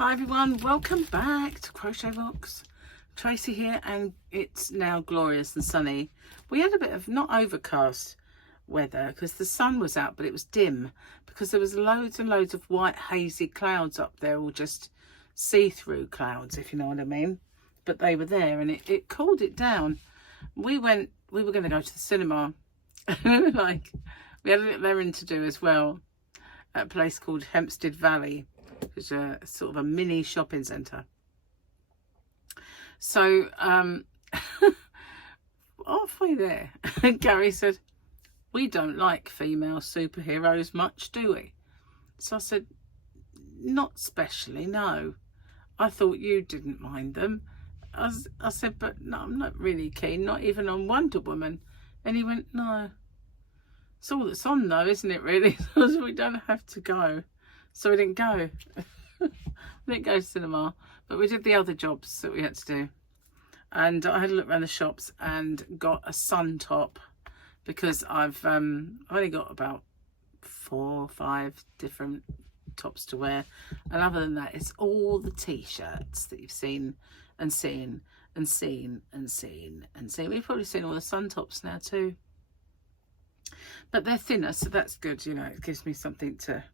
Hi everyone, welcome back to Crochet Rocks. Tracy here, and it's now glorious and sunny. We had a bit of not overcast weather because the sun was out, but it was dim because there was loads and loads of white hazy clouds up there, all just see-through clouds, if you know what I mean. But they were there, and it cooled it down. We were going to go to the cinema. Like, we had a little errand to do as well at a place called Hempstead Valley. It's a sort of a mini shopping centre. So halfway there, Gary said, "We don't like female superheroes much, do we?" So I said, "Not specially, no. I thought you didn't mind them." I said, "But no, I'm not really keen, not even on Wonder Woman." And he went, "No. It's all that's on though, isn't it, really?" So we don't have to go. So we didn't go. We didn't go to cinema, but we did the other jobs that we had to do. And I had a look around the shops and got a sun top because I've only got about 4 or 5 different tops to wear. And other than that, it's all the t-shirts that you've seen and seen and seen and seen and seen. We've probably seen all the sun tops now too. But they're thinner, so that's good, you know, it gives me something to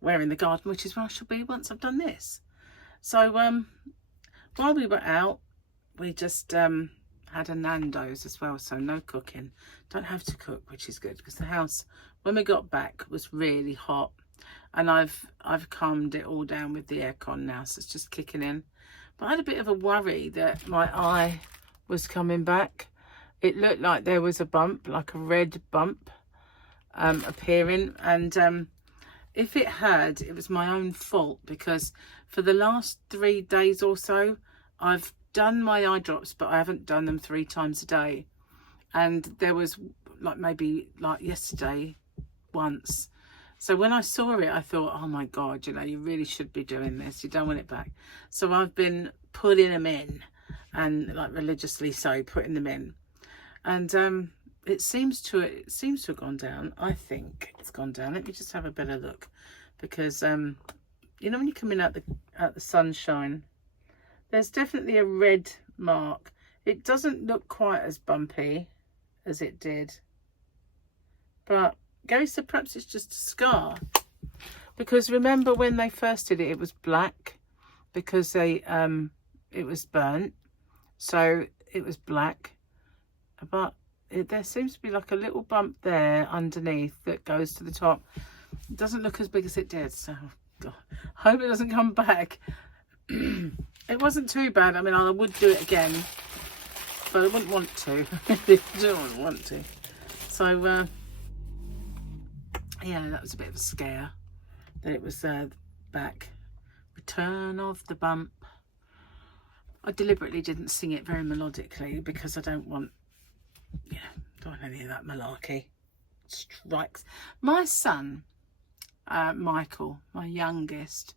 wear in the garden, which is where I shall be once I've done this. So while we were out, we just had a Nando's as well, so no cooking. Don't have to cook, which is good, because the house, when we got back, was really hot, and I've calmed it all down with the aircon now, so it's just kicking in. But I had a bit of a worry that my eye was coming back. It looked like there was a bump, like a red bump appearing, and if it had, it was my own fault, because for the last 3 days or so, I've done my eye drops, but I haven't done them 3 times a day. And there was maybe yesterday once. So when I saw it, I thought, oh my God, you know, you really should be doing this. You don't want it back. So I've been putting them in, and religiously so, putting them in. And it seems to have gone down. I think it's gone down. Let me just have a better look, because you know, when you come in at the sunshine, there's definitely a red mark. It doesn't look quite as bumpy as it did, but Gary said perhaps it's just a scar, because remember when they first did it, it was black because it was burnt, so it was black, but there seems to be like a little bump there underneath that goes to the top. It doesn't look as big as it did, so God, I hope it doesn't come back. It wasn't too bad. I mean, I would do it again, but I wouldn't want to. I don't want to. So yeah, that was a bit of a scare that it was back. Return of the bump. I deliberately didn't sing it very melodically because I don't want, you know, don't want any of that malarkey. Strikes. My son, Michael, my youngest,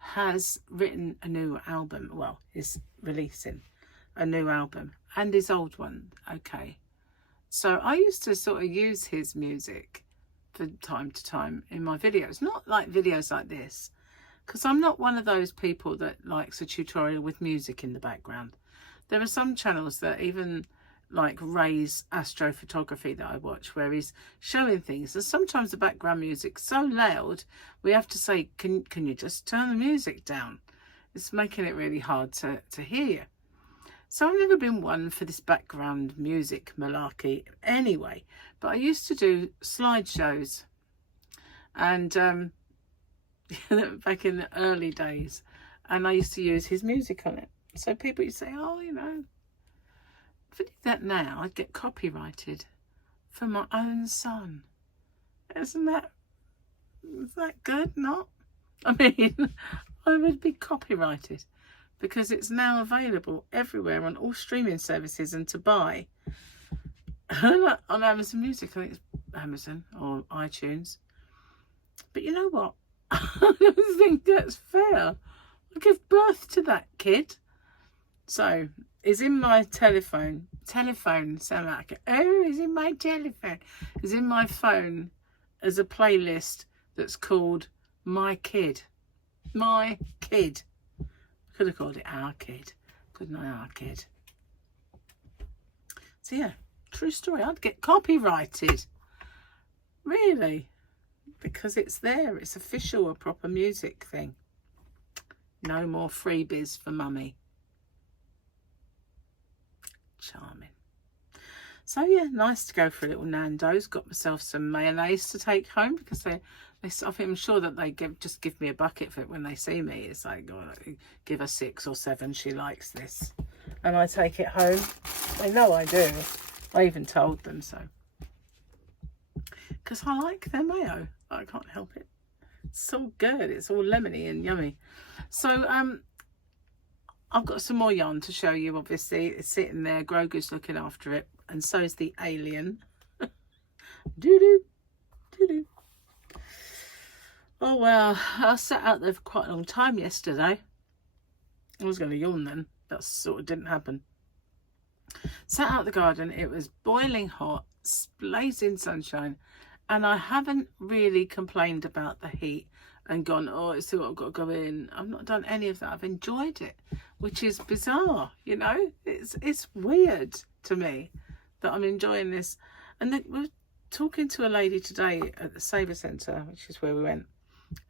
has written a new album. Well, is releasing a new album, and his old one. Okay, so I used to sort of use his music from time to time in my videos, not like videos like this, because I'm not one of those people that likes a tutorial with music in the background. There are some channels that even like Ray's astrophotography that I watch, where he's showing things, and sometimes the background music's so loud we have to say, can you just turn the music down? It's making it really hard to hear you. So I've never been one for this background music malarkey anyway, but I used to do slideshows, and back in the early days, and I used to use his music on it. So people used to say, oh, you know, if I did that now, I'd get copyrighted for my own son. Is that good? Not? I mean, I would be copyrighted because it's now available everywhere on all streaming services and to buy on Amazon Music. I think it's Amazon or iTunes. But you know what? I don't think that's fair. I give birth to that kid. So is in my telephone sound like, oh, is in my telephone, is in my phone as a playlist that's called My Kid. Could have called it Our Kid. Couldn't I, Our Kid? So yeah, true story. I'd get copyrighted. Really? Because it's there. It's official, a proper music thing. No more freebies for mummy. Charming. So yeah, nice to go for a little Nando's. Got myself some mayonnaise to take home because I'm sure that they just give me a bucket for it when they see me. It's like, oh, give her 6 or 7. She likes this, and I take it home. They know I do. I even told them so because I like their mayo. I can't help it. It's so good. It's all lemony and yummy. So I've got some more yarn to show you. Obviously, it's sitting there. Grogu's looking after it, and so is the alien. Doo-doo, doo-doo. Oh, well, I sat out there for quite a long time yesterday. I was going to yawn then. That sort of didn't happen. Sat out the garden. It was boiling hot, blazing sunshine, and I haven't really complained about the heat and gone, oh, it's too hot, I've got to go in. I've not done any of that. I've enjoyed it, which is bizarre, you know. It's weird to me that I'm enjoying this. And then we're talking to a lady today at the Saver Centre, which is where we went,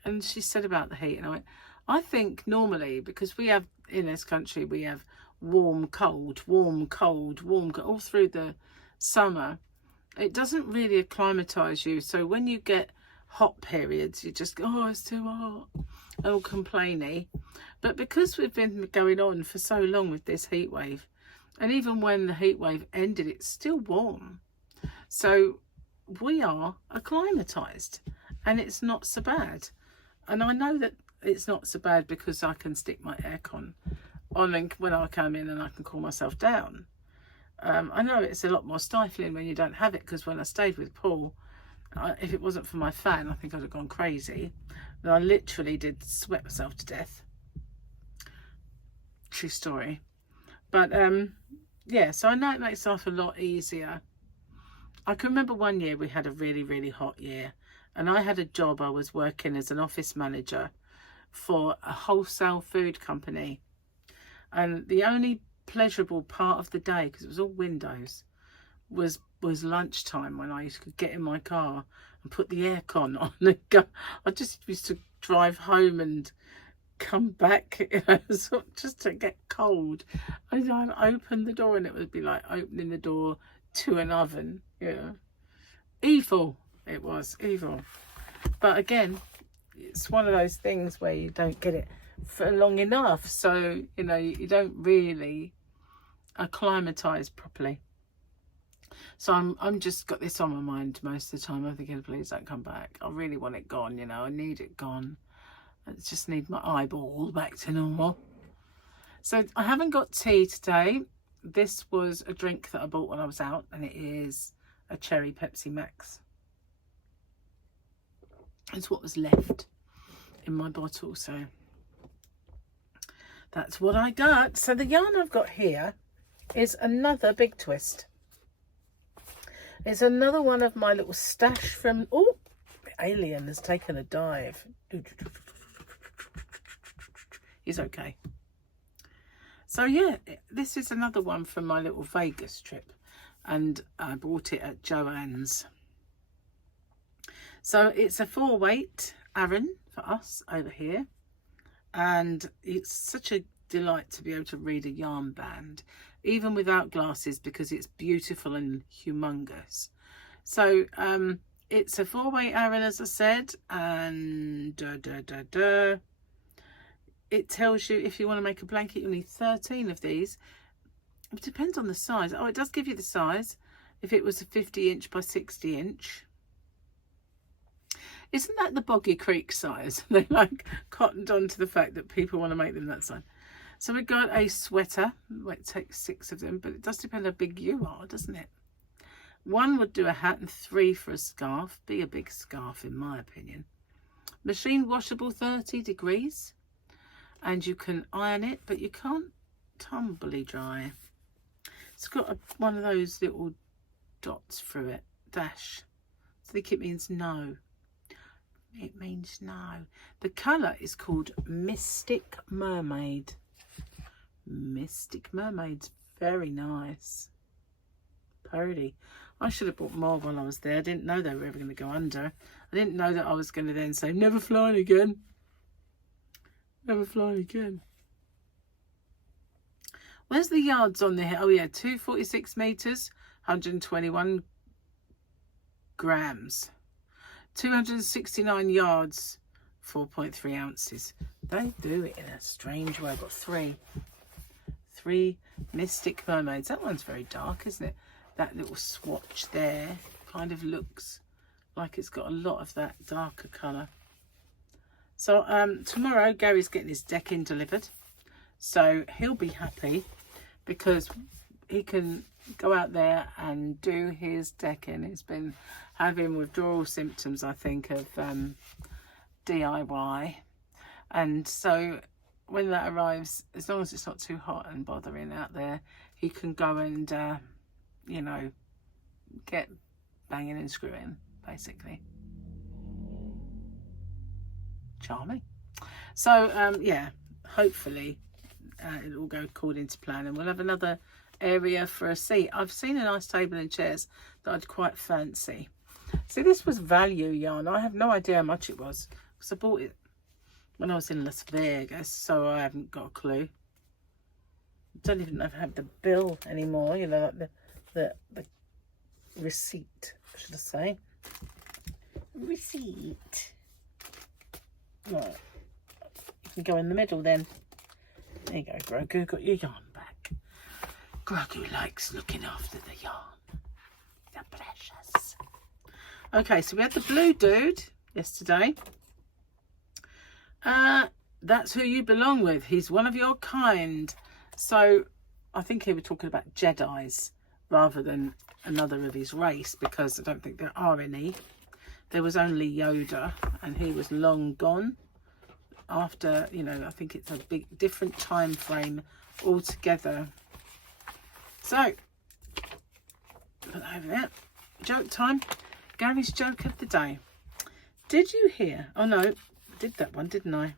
and she said about the heat, and I went, I think normally, because we have, in this country, we have warm, cold, warm, cold, warm, all through the summer. It doesn't really acclimatise you. So when you get hot periods, you just go, oh, it's too hot, all complainy. But because we've been going on for so long with this heat wave, and even when the heat wave ended, it's still warm. So we are acclimatised, and it's not so bad. And I know that it's not so bad because I can stick my aircon on and when I come in, and I can cool myself down. I know it's a lot more stifling when you don't have it, because when I stayed with Paul, if it wasn't for my fan, I think I'd have gone crazy. And I literally did sweat myself to death. True story. But yeah, so I know it makes life a lot easier. I can remember one year we had a really, really hot year, and I had a job. I was working as an office manager for a wholesale food company, and the only pleasurable part of the day, because it was all windows, was lunchtime, when I could get in my car and put the aircon on and go. I just used to drive home and come back, you know, just to get cold. I'd open the door, and it would be like opening the door to an oven. Yeah, evil. It was evil. But again, it's one of those things where you don't get it for long enough, so you know you don't really acclimatise properly. So I'm just got this on my mind most of the time. I'm thinking, please don't come back. I really want it gone, you know. I need it gone. I just need my eyeball back to normal. So I haven't got tea today. This was a drink that I bought when I was out, and it is a cherry Pepsi Max. It's what was left in my bottle, so that's what I got. So the yarn I've got here is another big twist. It's another one of my little stash from, oh, the alien has taken a dive. He's okay. So yeah, this is another one from my little Vegas trip, and I bought it at Joann's. So it's a 4-weight Aran for us over here, and it's such a delight to be able to read a yarn band, even without glasses, because it's beautiful and humongous. So it's a 4-weight Aran, as I said, and it tells you if you want to make a blanket, you'll need 13 of these. It depends on the size. Oh, it does give you the size. If it was a 50-inch by 60-inch. Isn't that the Boggy Creek size? They like cottoned on to the fact that people want to make them that size. So we've got a sweater. Well, it takes 6 of them, but it does depend how big you are, doesn't it? 1 would do a hat, and 3 for a scarf. Be a big scarf, in my opinion. Machine washable, 30 degrees. And you can iron it, but you can't tumbly dry. It's got one of those little dots through it. Dash. I think it means no. It means no. The colour is called Mystic Mermaid. Mystic Mermaids. Very nice. Pretty. I should have bought more while I was there. I didn't know they were ever going to go under. I didn't know that I was going to then say, never flying again. Never flying again. Where's the yards on there? Oh yeah, 246 meters, 121 grams. 269 yards, 4.3 ounces. They do it in a strange way. I've got three Mystic Mermaids. That one's very dark, isn't it? That little swatch there kind of looks like it's got a lot of that darker colour. So tomorrow Gary's getting his decking delivered, so he'll be happy because he can go out there and do his decking. He's been having withdrawal symptoms, I think, of DIY, and so when that arrives, as long as it's not too hot and bothering out there, he can go and you know, get banging and screwing, basically. Charming. So yeah, hopefully it'll all go according to plan, and we'll have another area for a seat. I've seen a nice table and chairs that I'd quite fancy. See, this was value yarn. I have no idea how much it was because I bought it when I was in Las Vegas, so I haven't got a clue. I don't even know if I have the bill anymore, you know, like the receipt, should I say. Receipt. Right. You can go in the middle then. There you go, Grogu, got your yarn back. Grogu likes looking after the yarn. They're precious. Okay, so we had the blue dude yesterday. That's who you belong with. He's one of your kind. So I think he was talking about Jedis rather than another of his race, because I don't think there are any. There was only Yoda, and he was long gone after, you know, I think it's a big different time frame altogether. So put that over there. Joke time. Gary's joke of the day. Did you hear? Oh no, I did that one, didn't I?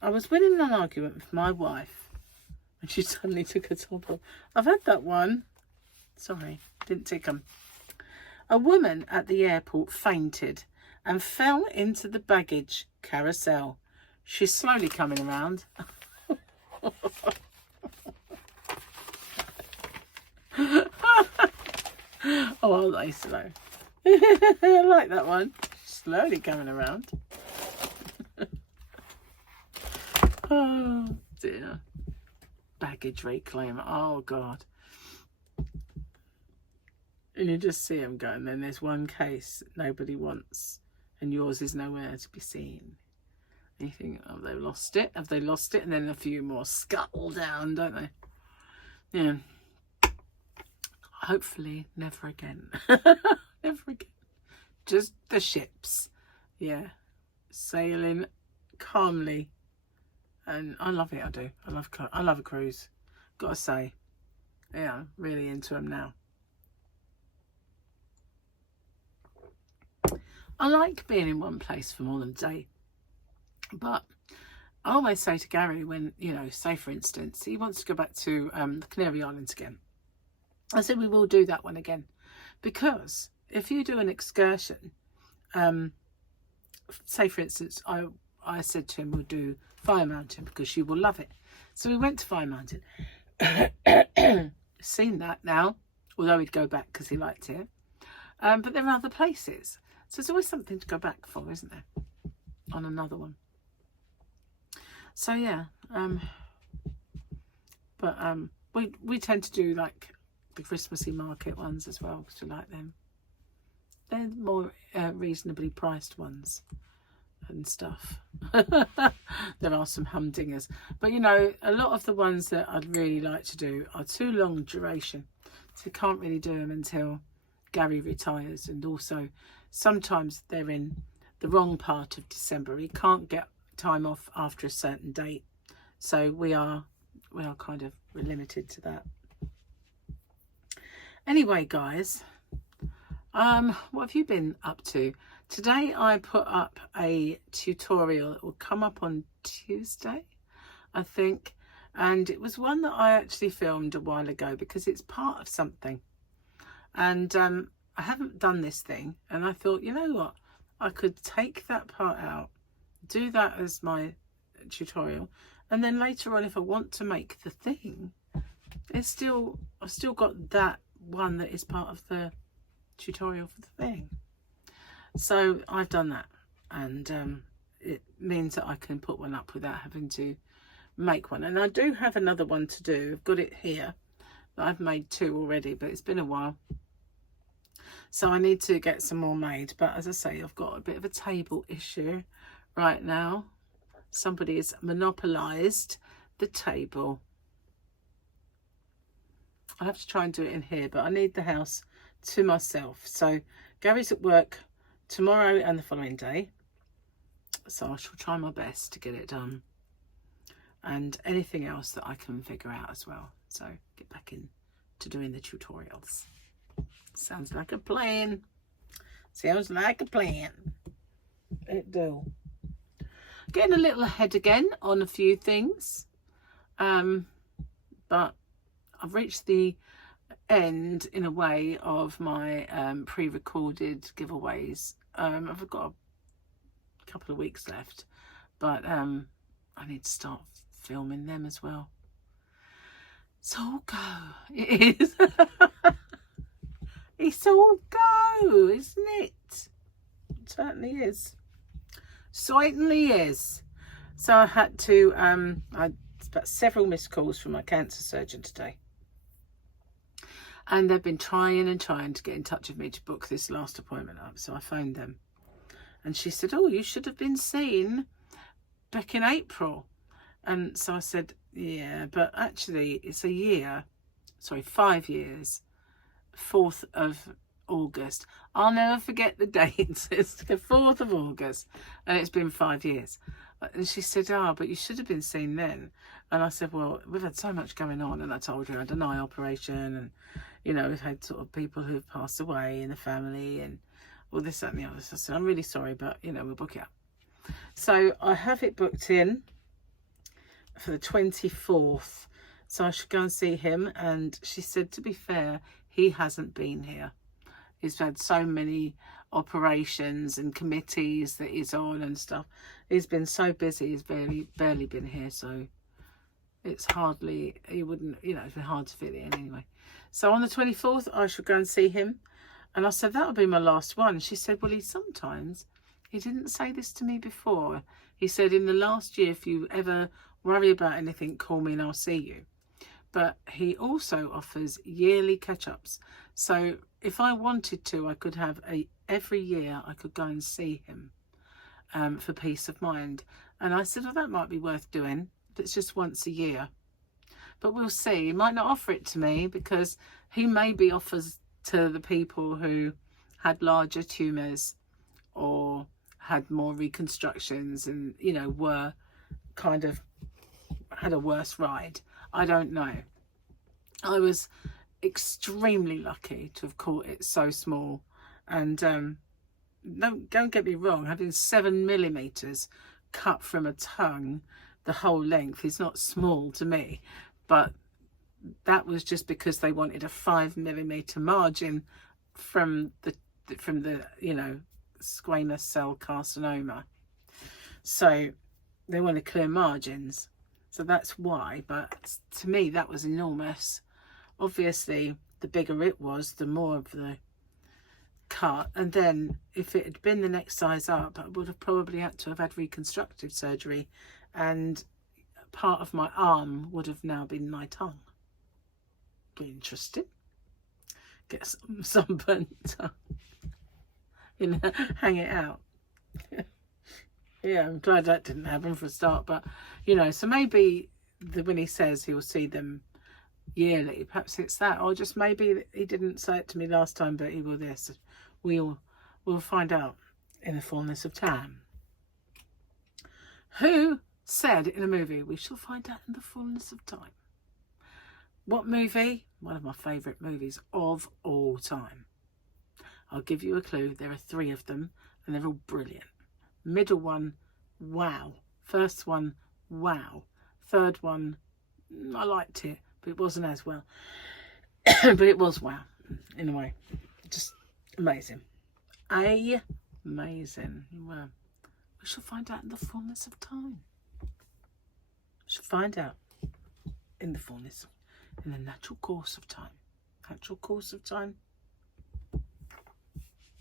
I was winning an argument with my wife and she suddenly took her top off. I've had that one. Sorry, didn't tick 'em. A woman at the airport fainted and fell into the baggage carousel. She's slowly coming around. Oh, aren't they slow? I like that one. Slowly coming around. Oh dear. Baggage reclaimer. Oh God. And you just see them go, and then there's one case that nobody wants, and yours is nowhere to be seen. And you think, oh, they've lost it. Have they lost it? And then a few more scuttle down, don't they? Yeah. Hopefully, never again. Never again. Just the ships. Yeah. Sailing calmly. And I love it, I do. I love a cruise. Gotta say. Yeah, I'm really into them now. I like being in one place for more than a day. But I always say to Gary when, you know, say for instance, he wants to go back to the Canary Islands again. I said we will do that one again. Because if you do an excursion, say for instance, I said to him we'll do Fire Mountain because you will love it. So we went to Fire Mountain. Seen that now, although he'd go back because he liked it. But there are other places. So there's always something to go back for, isn't there? On another one. So yeah. We tend to do like the Christmassy market ones as well because we like them. They're more reasonably priced ones and stuff. There are some humdingers, but you know, a lot of the ones that I'd really like to do are too long duration, so you can't really do them until Gary retires. And also sometimes they're in the wrong part of December. He can't get time off after a certain date, so we are kind of limited to that. Anyway guys, what have you been up to? Today I put up a tutorial that will come up on Tuesday, I think, and it was one that I actually filmed a while ago because it's part of something, and I haven't done this thing, and I thought, you know what, I could take that part out, do that as my tutorial, and then later on, if I want to make the thing, I've still got that one that is part of the tutorial for the thing. So I've done that, and it means that I can put one up without having to make one. And I do have another one to do. I've got it here. I've made 2 already, but it's been a while, so I need to get some more made. But as I say, I've got a bit of a table issue right now. Somebody has monopolised the table. I have to try and do it in here, but I need the house to myself. So Gary's at work tomorrow and the following day, so I shall try my best to get it done, and anything else that I can figure out as well. So get back in to doing the tutorials. Sounds like a plan. Sounds like a plan. It do. Getting a little ahead again on a few things, but I've reached the end in a way of my pre-recorded giveaways. I've got a couple of weeks left, but I need to start filming them as well. It's all go. It is. It's all go, isn't it? It certainly is. Certainly is. So I had to I got several missed calls from my cancer surgeon today, and they've been trying to get in touch with me to book this last appointment up. So I phoned them, and she said, oh, you should have been seen back in April. And so I said, yeah, but actually it's 5 years, 4th of August. I'll never forget the dates. It's the 4th of August, and it's been 5 years. And she said, but you should have been seen then. And I said, well, we've had so much going on, and I told her I had an eye operation, and you know, we've had sort of people who've passed away in the family and all this, that and the other. So I said, I'm really sorry, but you know, we'll book it up. So I have it booked in for the 24th. So I should go and see him. And she said, to be fair, he hasn't been here. He's had so many operations and committees that he's on and stuff. He's been so busy, he's barely been here. So it's hardly, he wouldn't, you know, it's been hard to fit it in anyway. So on the 24th, I shall go and see him. And I said, that'll be my last one. She said, well, he didn't say this to me before. He said, in the last year, if you ever worry about anything, call me and I'll see you. But he also offers yearly catch-ups. So if I wanted to, I could have every year I could go and see him for peace of mind. And I said, well, that might be worth doing. If it's just once a year. But we'll see. He might not offer it to me, because he maybe offers to the people who had larger tumours or had more reconstructions and, you know, were kind of had a worse ride. I don't know. I was extremely lucky to have caught it so small, and don't get me wrong, having 7mm cut from a tongue the whole length is not small to me, but that was just because they wanted a 5mm margin from the you know, squamous cell carcinoma, so they wanted clear margins. So that's why, but to me that was enormous. Obviously, the bigger it was, the more of the cut. And then if it had been the next size up, I would have probably had to have had reconstructive surgery, and part of my arm would have now been my tongue. Be interesting. Get some sunburnt tongue. You know, hang it out. Yeah, I'm glad that didn't happen for a start, but you know, so maybe when he says he'll see them yearly, perhaps it's that, or just maybe he didn't say it to me last time, but he will this. We'll find out in the fullness of time. Who said in a movie, we shall find out in the fullness of time? What movie? One of my favourite movies of all time. I'll give you a clue. There are 3 of them, and they're all brilliant. Middle one, wow. First one, wow. Third one, I liked it, but it wasn't as well. But it was wow, in a way. Just amazing. Amazing. Well, we shall find out in the fullness of time. We shall find out in the fullness, in the natural course of time. Natural course of time.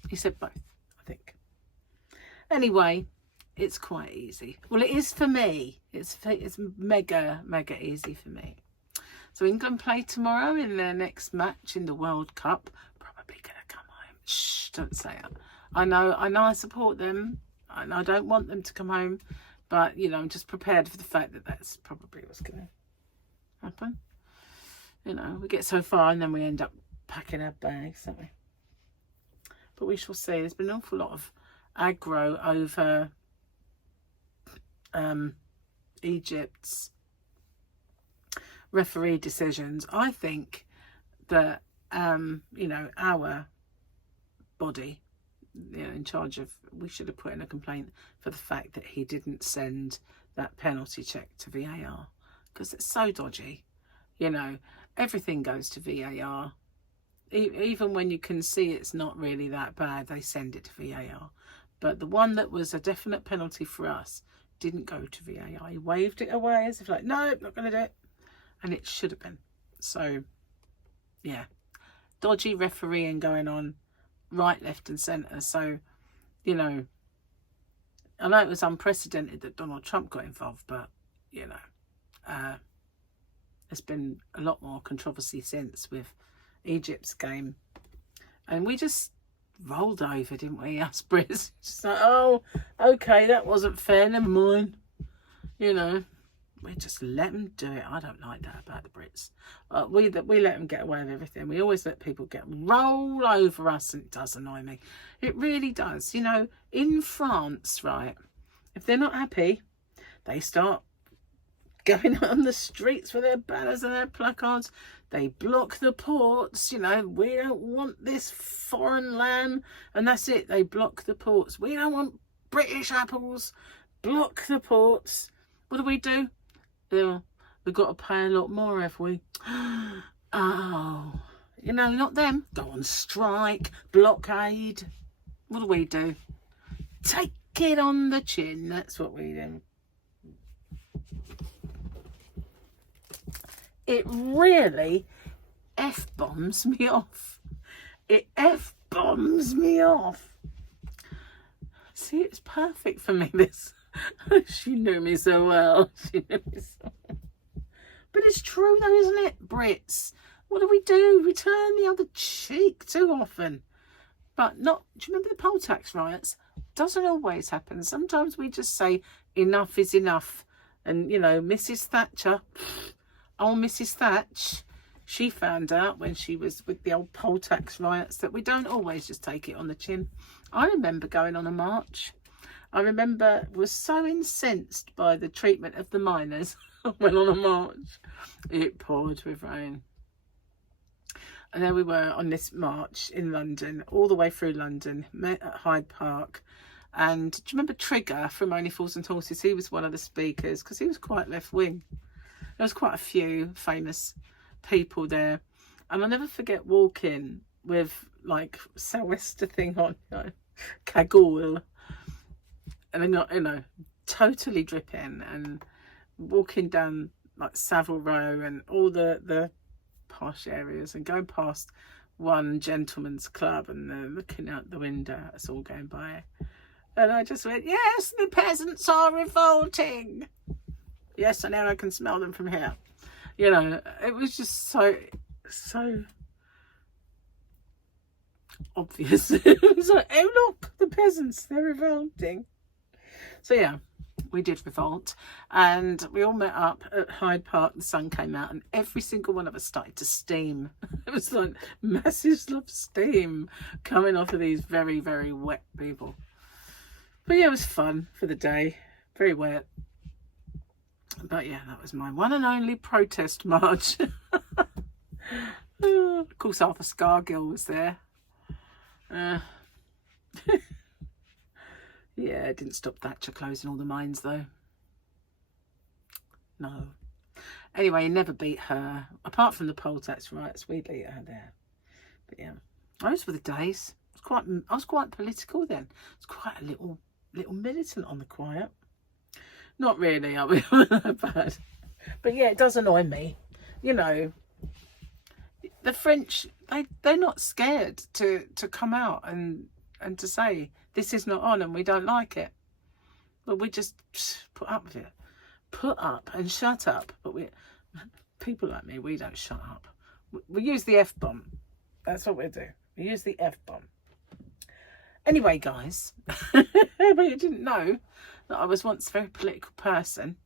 He said both, I think. Anyway, it's quite easy. Well, it is for me. It's mega easy for me. So England play tomorrow in their next match in the World Cup. Probably gonna come home. Shh, don't say it. I know I support them, and I don't want them to come home, but you know, I'm just prepared for the fact that that's probably what's gonna happen. You know, we get so far and then we end up packing our bags, don't we? But we shall see. There's been an awful lot of aggro over Egypt's referee decisions. I think that you know, our body, you know, in charge of, we should have put in a complaint for the fact that he didn't send that penalty check to VAR, because it's so dodgy. You know, everything goes to VAR. Even when you can see it's not really that bad, they send it to VAR. But the one that was a definite penalty for us didn't go to VAR. He waved it away as if like, no, not going to do it. And it should have been. So, yeah. Dodgy refereeing going on right, left and centre. So, you know, I know it was unprecedented that Donald Trump got involved, but, you know, there's been a lot more controversy since with Egypt's game. And we just rolled over, didn't we, us Brits? Just like, oh, okay, that wasn't fair, never mind. You know, we just let them do it. I don't like that about the Brits. We let them get away with everything. We always let people roll over us, and it does annoy me. It really does. You know, in France, right, if they're not happy, they start going on the streets with their banners and their placards. They block the ports. You know, we don't want this foreign lamb, and that's it. They block the ports. We don't want British apples. Block the ports. What do? We've got to pay a lot more, have we? Oh, you know, not them. Go on strike, blockade. What do? Take it on the chin. That's what we do. It really F-bombs me off. It F-bombs me off. See, it's perfect for me, this. She knew me so well. She knew me so well. But it's true though, isn't it, Brits? What do? We turn the other cheek too often. But not, do you remember the poll tax riots? Doesn't always happen. Sometimes we just say enough is enough. And, you know, Mrs. Thatcher... Oh, Mrs. Thatch, she found out when she was with the old poll tax riots that we don't always just take it on the chin. I remember going on a march. I remember was so incensed by the treatment of the miners. I went on a march. It poured with rain. And there we were on this march in London, all the way through London, met at Hyde Park. And do you remember Trigger from Only Fools and Horses? He was one of the speakers because he was quite left-wing. There was quite a few famous people there. And I'll never forget walking with, like, sou'wester thing on, you know, cagoule. And then, you know, totally dripping. And walking down, like, Savile Row and all the posh areas. And going past one gentleman's club and they're looking out the window. It's all going by. And I just went, yes, the peasants are revolting. Yes, I know I can smell them from here. You know, it was just so obvious. It was like, oh look, the peasants, they're revolting. So yeah, we did revolt. And we all met up at Hyde Park. The sun came out and every single one of us started to steam. It was like masses of steam coming off of these very, very wet people. But yeah, it was fun for the day. Very wet. But yeah, that was my one and only protest march. Of course, Arthur Scargill was there. Yeah, it didn't stop Thatcher closing all the mines though. No. Anyway, he never beat her. Apart from the poll tax riots, we beat her there. But yeah, those were the days. I was quite political then. I was quite a little militant on the quiet. Not really, I mean, bad. But yeah, it does annoy me. You know, the French, they're not scared to come out and to say this is not on and we don't like it. But we just put up with it. Put up and shut up. But people like me, we don't shut up. We use the F-bomb. That's what we do. We use the F-bomb. Anyway, guys, but you didn't know that I was once a very political person.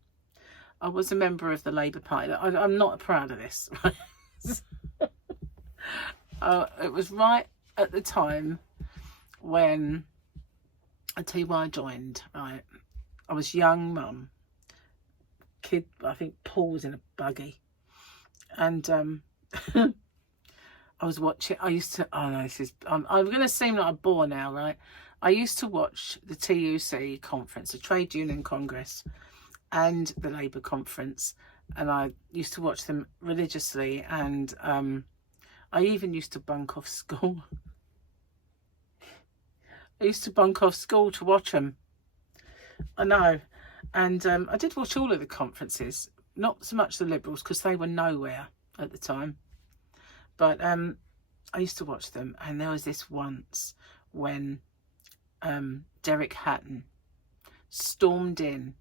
I was a member of the Labour Party. I'm not proud of this. It was right at the time when, I'll tell you why I joined, right? I was young mum. Kid, I think Paul was in a buggy. And I was watching, I used to, oh no, I'm going to seem like a bore now, right? I used to watch the TUC conference, the Trade Union Congress, and the Labour conference. And I used to watch them religiously. And I even used to bunk off school. I used to bunk off school to watch them. I know. And I did watch all of the conferences, not so much the Liberals, because they were nowhere at the time. But I used to watch them, and there was this once when Derek Hatton stormed in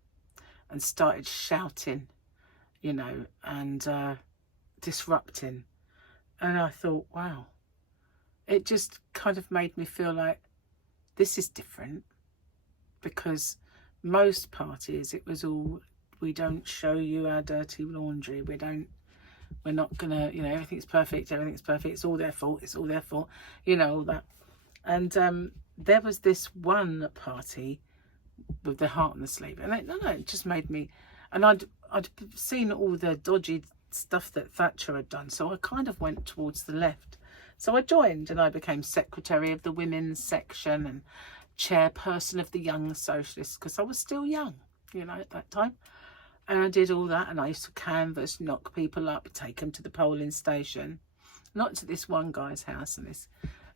and started shouting, you know, and disrupting. And I thought, wow, it just kind of made me feel like this is different, because most parties, it was all, we don't show you our dirty laundry, we're not gonna, you know, everything's perfect, it's all their fault, you know, all that. And there was this one party with the heart on the sleeve, and it just made me, and I'd seen all the dodgy stuff that Thatcher had done, so I kind of went towards the left. So I joined, and I became secretary of the women's section and chairperson of the Young Socialists, because I was still young, you know, at that time. And I did all that, and I used to canvass, knock people up, take them to the polling station, not to this one guy's house, and this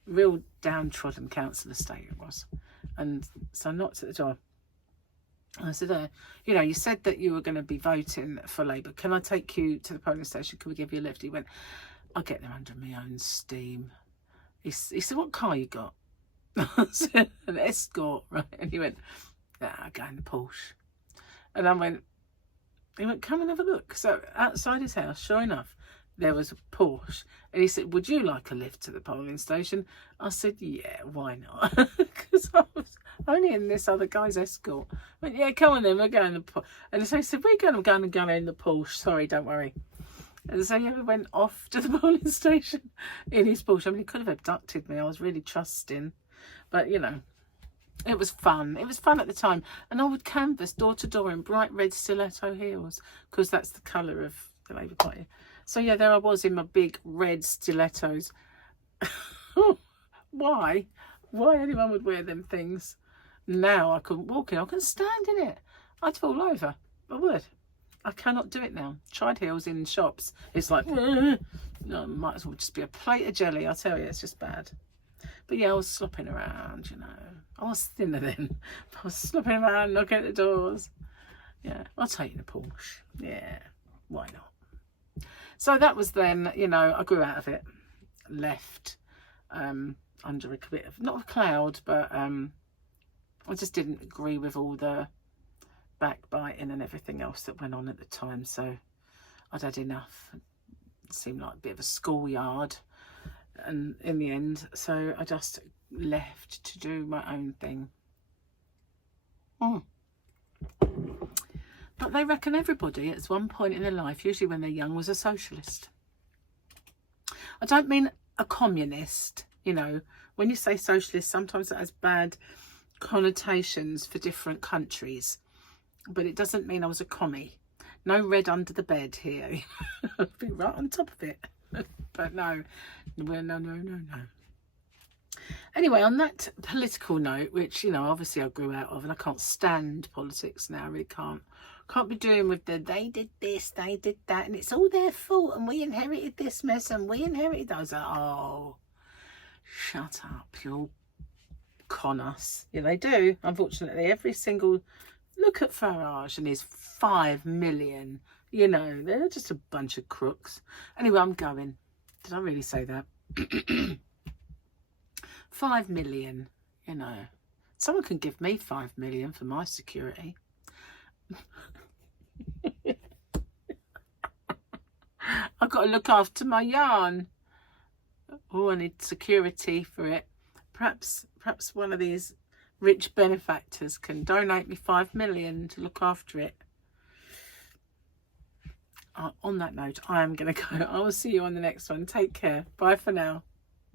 real downtrodden council estate it was. And so I knocked at the door. And I said, you know, you said that you were going to be voting for Labour. Can I take you to the polling station? Can we give you a lift? He went, I'll get there under my own steam. He said, what car you got? I said, an Escort, right? And he went, I'll go in the Porsche. And I went, he went, come and have a look. So outside his house, sure enough, there was a Porsche. And he said, would you like a lift to the polling station? I said, yeah, why not? Because I was only in this other guy's Escort. I went, yeah, come on then, we're going to the Porsche. And so he said, we're going to go in the Porsche. Sorry, don't worry. And so yeah, we went off to the polling station in his Porsche. I mean, he could have abducted me. I was really trusting. But, you know, it was fun. It was fun at the time. And I would canvass door to door in bright red stiletto heels, because that's the colour of the Labour Party. So yeah, there I was in my big red stilettos. Why anyone would wear them things? Now I couldn't walk in. I couldn't stand in it. I'd fall over. I would. I cannot do it now. Tried heels in shops. It's like, no, might as well just be a plate of jelly. I tell you, it's just bad. But yeah, I was slopping around, you know. I was thinner then. I was slopping around, knocking at the doors. Yeah, I'll take you the Porsche. Yeah, why not? So that was then, you know, I grew out of it. Left under a bit of, not a cloud, but I just didn't agree with all the backbiting and everything else that went on at the time. So I'd had enough. It seemed like a bit of a schoolyard. And in the end, so I just left to do my own thing. But they reckon everybody at one point in their life, usually when they're young, was a socialist. I don't mean a communist, you know. When you say socialist, sometimes that has bad connotations for different countries. But it doesn't mean I was a commie. No red under the bed here. I'd be right on top of it. But no. Anyway, on that political note, which, you know, obviously I grew out of, and I can't stand politics now, I really can't. Can't be doing with the, they did this, they did that, and it's all their fault, and we inherited this mess, and we inherited... I was like, oh, shut up, you'll con us. Yeah, they do, unfortunately. Every single... Look at Farage and his 5 million. You know, they're just a bunch of crooks. Anyway, I'm going. Did I really say that? 5 million, you know. Someone can give me 5 million for my security. I've got to look after my yarn. Oh, I need security for it. Perhaps one of these rich benefactors can donate me 5 million to look after it. On that note, I am going to go. I will see you on the next one. Take care. Bye for now.